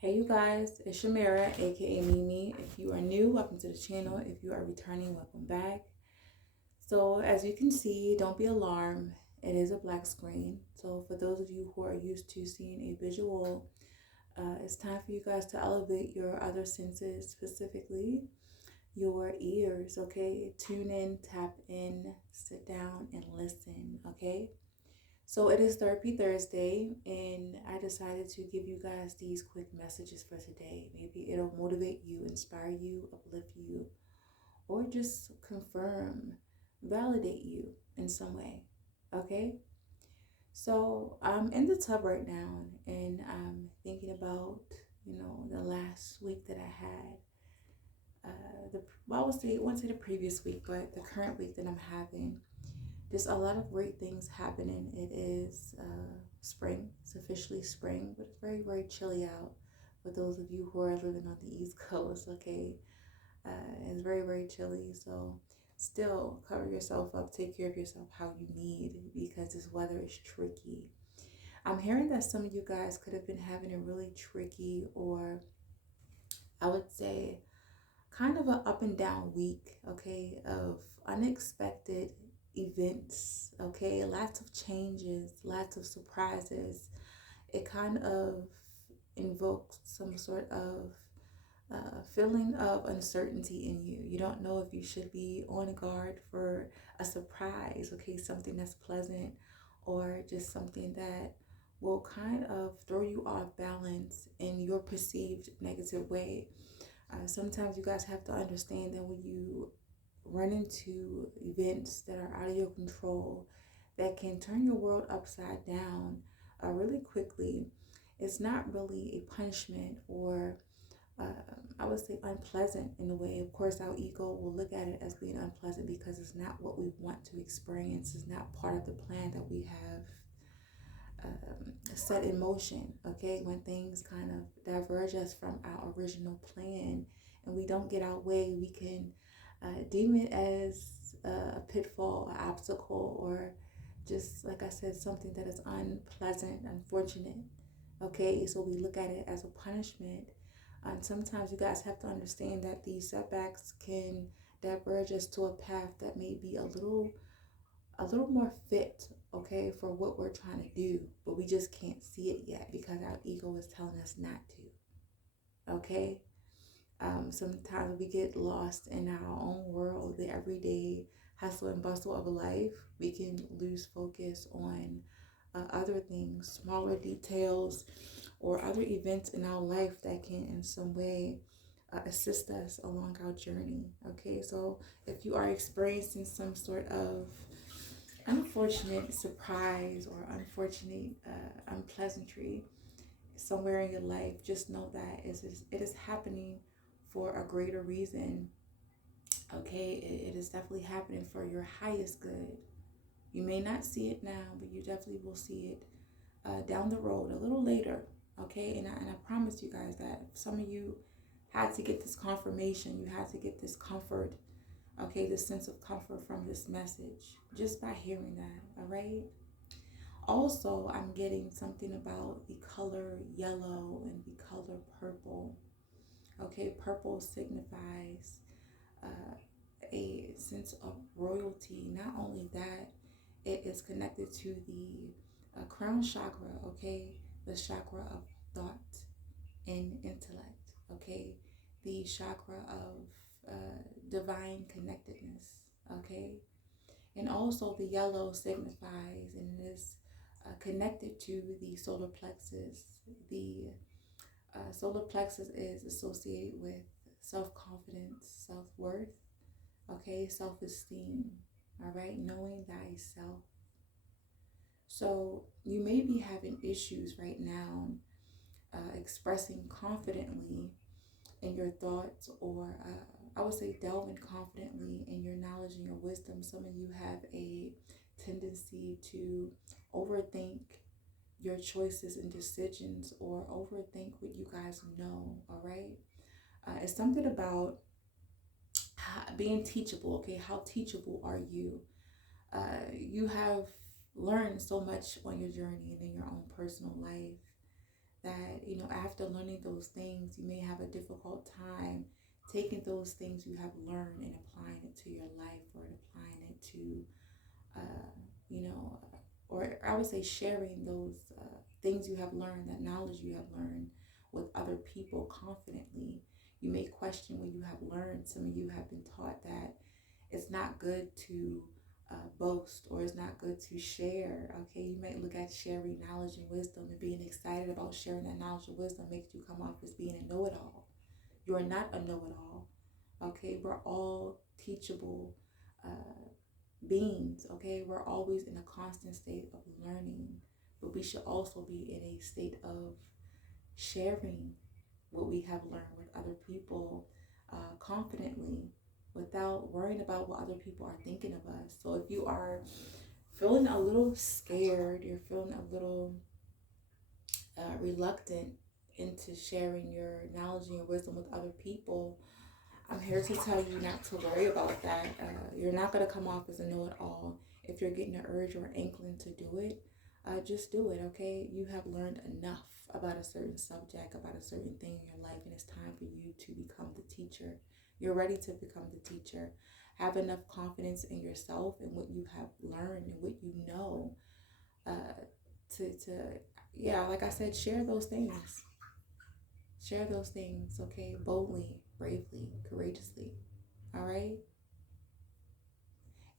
Hey you guys, it's Shamira, aka Mimi. If you are new, welcome to the channel. If you are returning, welcome back. So as you can see, don't be alarmed. It is a black screen. So for those of you who are used to seeing a visual, it's time for you guys to elevate your other senses, specifically your ears, okay? Tune in, tap in, sit down, and listen, okay? So it is Therapy Thursday, and I decided to give you guys these quick messages for today. Maybe it'll motivate you, inspire you, uplift you, or just confirm, validate you in some way. Okay? So I'm in the tub right now, and I'm thinking about, the last week that I had. I won't say the previous week, but the current week that I'm having. There's a lot of great things happening. It is spring. It's officially spring, but it's very, very chilly out for those of you who are living on the East Coast, okay? It's very, very chilly. So still cover yourself up. Take care of yourself how you need because this weather is tricky. I'm hearing that some of you guys could have been having a really tricky, or I would say kind of an up and down week, okay, of unexpected events, okay, lots of changes, lots of surprises. It kind of invokes some sort of feeling of uncertainty in you. You don't know if you should be on guard for a surprise, okay, something that's pleasant, or just something that will kind of throw you off balance in your perceived negative way. Sometimes you guys have to understand that when you run into events that are out of your control, that can turn your world upside down really quickly, it's not really a punishment or uh, I would say unpleasant in a way. Of course, our ego will look at it as being unpleasant because it's not what we want to experience. It's not part of the plan that we have set in motion, okay? When things kind of diverge us from our original plan and we don't get our way, we can deem it as a pitfall, an obstacle, or just, like I said, something that is unpleasant, unfortunate, okay? So we look at it as a punishment. And sometimes you guys have to understand that these setbacks can diverge us to a path that may be a little more fit, okay, for what we're trying to do, but we just can't see it yet because our ego is telling us not to, okay? Sometimes we get lost in our own world, the everyday hustle and bustle of life. We can lose focus on other things, smaller details, or other events in our life that can, in some way, assist us along our journey. Okay, so if you are experiencing some sort of unfortunate surprise or unfortunate unpleasantry somewhere in your life, just know that it is happening for a greater reason. Okay, it is definitely happening for your highest good. You may not see it now, but you definitely will see it down the road a little later. Okay, and I promise you guys that some of you had to get this confirmation, you had to get this comfort, okay, this sense of comfort from this message just by hearing that. All right. Also, I'm getting something about the color yellow and the color purple. Okay, purple signifies a sense of royalty. Not only that, it is connected to the crown chakra, okay, the chakra of thought and intellect, okay, the chakra of divine connectedness, okay, and also the yellow signifies and is connected to the solar plexus. The solar plexus is associated with self-confidence, self-worth, okay, self-esteem, all right, knowing thyself. So you may be having issues right now expressing confidently in your thoughts, or I would say delving confidently in your knowledge and your wisdom. Some of you have a tendency to overthink your choices and decisions, or overthink what you guys know, all right? It's something about being teachable, okay? How teachable are you? You have learned so much on your journey and in your own personal life that, after learning those things, you may have a difficult time taking those things you have learned and applying it to your life, or applying it to, you know, or I would say sharing those things you have learned, that knowledge you have learned with other people confidently. You may question what you have learned. Some of you have been taught that it's not good to boast, or it's not good to share. Okay, you might look at sharing knowledge and wisdom, and being excited about sharing that knowledge and wisdom makes you come off as being a know-it-all. You are not a know-it-all. Okay, we're all teachable beings. Okay, we're always in a constant state of learning, but we should also be in a state of sharing what we have learned with other people confidently, without worrying about what other people are thinking of us. So if you are feeling a little scared, you're feeling a little reluctant into sharing your knowledge and your wisdom with other people, I'm here to tell you not to worry about that. You're not going to come off as a know-it-all. If you're getting an urge or inkling to do it, just do it, okay? You have learned enough about a certain subject, about a certain thing in your life, and it's time for you to become the teacher. You're ready to become the teacher. Have enough confidence in yourself and what you have learned and what you know like I said, share those things. Share those things, okay? Boldly, bravely, courageously, all right?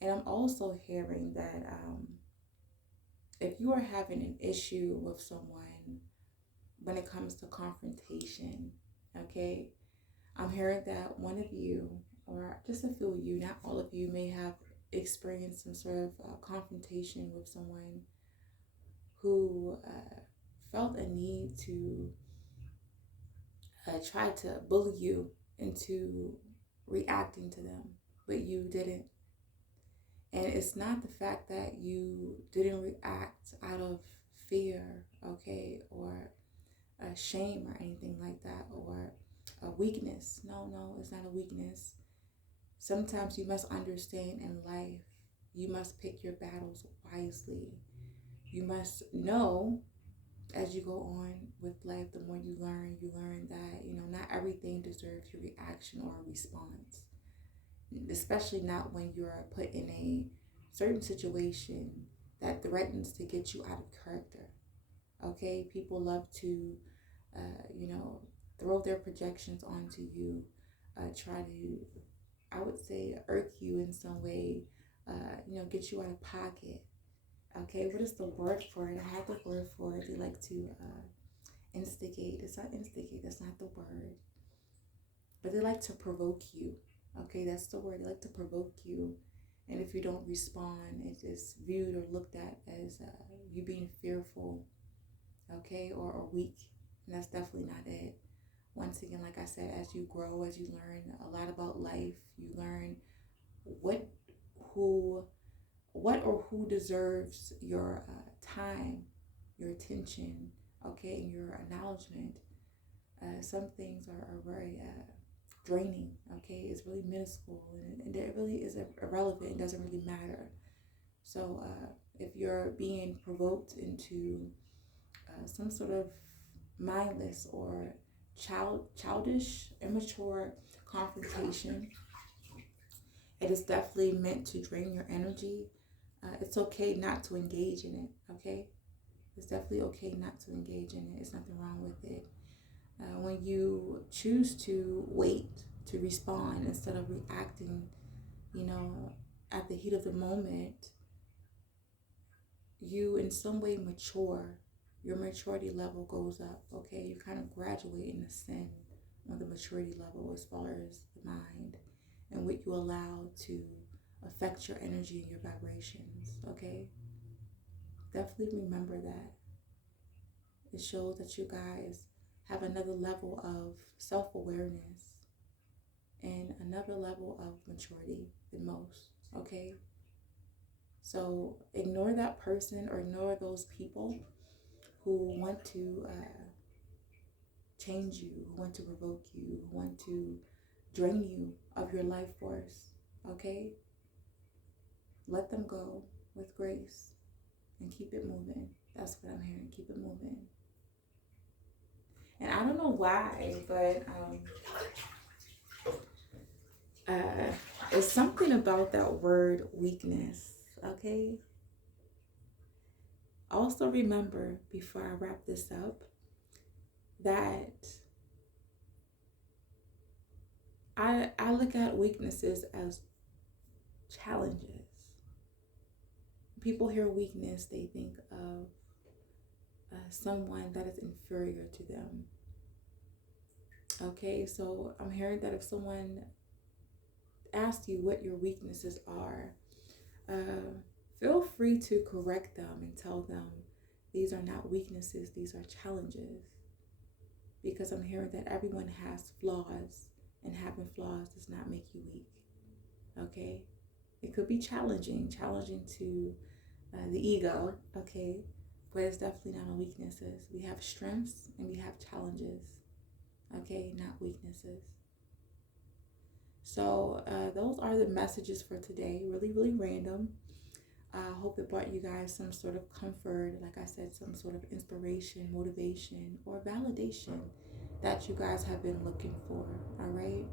And I'm also hearing that if you are having an issue with someone when it comes to confrontation, okay, I'm hearing that one of you, or just a few of you, not all of you, may have experienced some sort of confrontation with someone who felt a need to try to bully you into reacting to them, but you didn't. And it's not the fact that you didn't react out of fear, okay, or shame or anything like that, or a weakness. No, it's not a weakness. Sometimes you must understand in life, you must pick your battles wisely. You must know as you go on with life, the more you learn that, not everything deserves your reaction or a response. Especially not when you're put in a certain situation that threatens to get you out of character. Okay, people love to, throw their projections onto you, try to, I would say, irk you in some way, get you out of pocket. Okay, what is the word for it? I have the word for it. They like to instigate. It's not instigate, that's not the word. But they like to provoke you. Okay, that's the word. They like to provoke you. And if you don't respond, it is viewed or looked at as you being fearful, okay, or weak. And that's definitely not it. Once again, like I said, as you grow, as you learn a lot about life, you learn what or who deserves your time, your attention, okay, and your acknowledgement. Some things are very draining, okay? It's really minuscule, and it really is irrelevant. It doesn't really matter. So if you're being provoked into some sort of mindless or childish, immature confrontation, it is definitely meant to drain your energy. It's okay not to engage in it, okay? It's definitely okay not to engage in it. There's nothing wrong with it. When you choose to wait to respond instead of reacting, at the heat of the moment, you in some way mature. Your maturity level goes up, okay? You kind of graduate and ascend on the maturity level as far as the mind and what you allow to affect your energy and your vibrations, okay? Definitely remember that. It shows that you guys have another level of self-awareness and another level of maturity than most, okay? So ignore that person or ignore those people who want to change you, who want to provoke you, who want to drain you of your life force, okay? Let them go with grace and keep it moving. That's what I'm hearing. Keep it moving. know why, but it's something about that word weakness, okay? Also remember, before I wrap this up, that I look at weaknesses as challenges. People hear weakness, they think of someone that is inferior to them. Okay, so I'm hearing that if someone asks you what your weaknesses are, feel free to correct them and tell them these are not weaknesses, these are challenges. Because I'm hearing that everyone has flaws, and having flaws does not make you weak. Okay? It could be challenging to the ego, okay? But it's definitely not on weaknesses. We have strengths and we have challenges, okay? Not weaknesses. So those are the messages for today. Really, really random. I hope it brought you guys some sort of comfort, like I said, some sort of inspiration, motivation, or validation that you guys have been looking for, all right?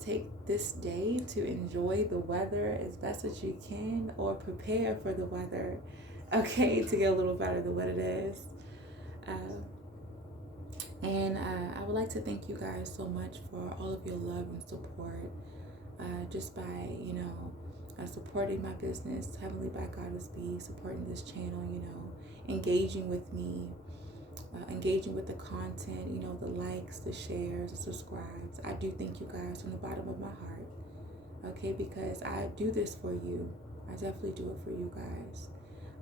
Take this day to enjoy the weather as best as you can, or prepare for the weather, okay, to get a little better than what it is. And I would like to thank you guys so much for all of your love and support, just by, supporting my business, Heavenly by Goddess B, supporting this channel, engaging with me, engaging with the content, the likes, the shares, the subscribes. I do thank you guys from the bottom of my heart, okay, because I do this for you. I definitely do it for you guys.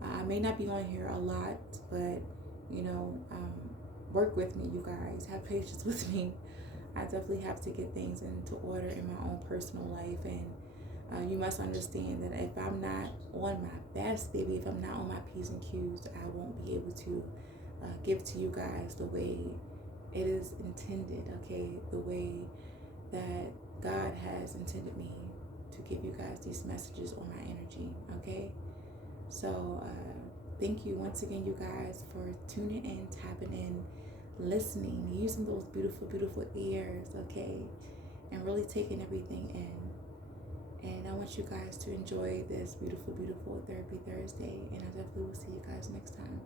I may not be on here a lot, but, work with me, you guys. Have patience with me. I definitely have to get things into order in my own personal life, and you must understand that if I'm not on my best, baby, if I'm not on my P's and Q's, I won't be able to give to you guys the way it is intended, okay? The way that God has intended me to give you guys these messages on my energy, okay? So thank you once again, you guys, for tuning in, tapping in, listening, using those beautiful, beautiful ears, okay? And really taking everything in. And I want you guys to enjoy this beautiful, beautiful Therapy Thursday. And I definitely will see you guys next time.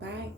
Bye.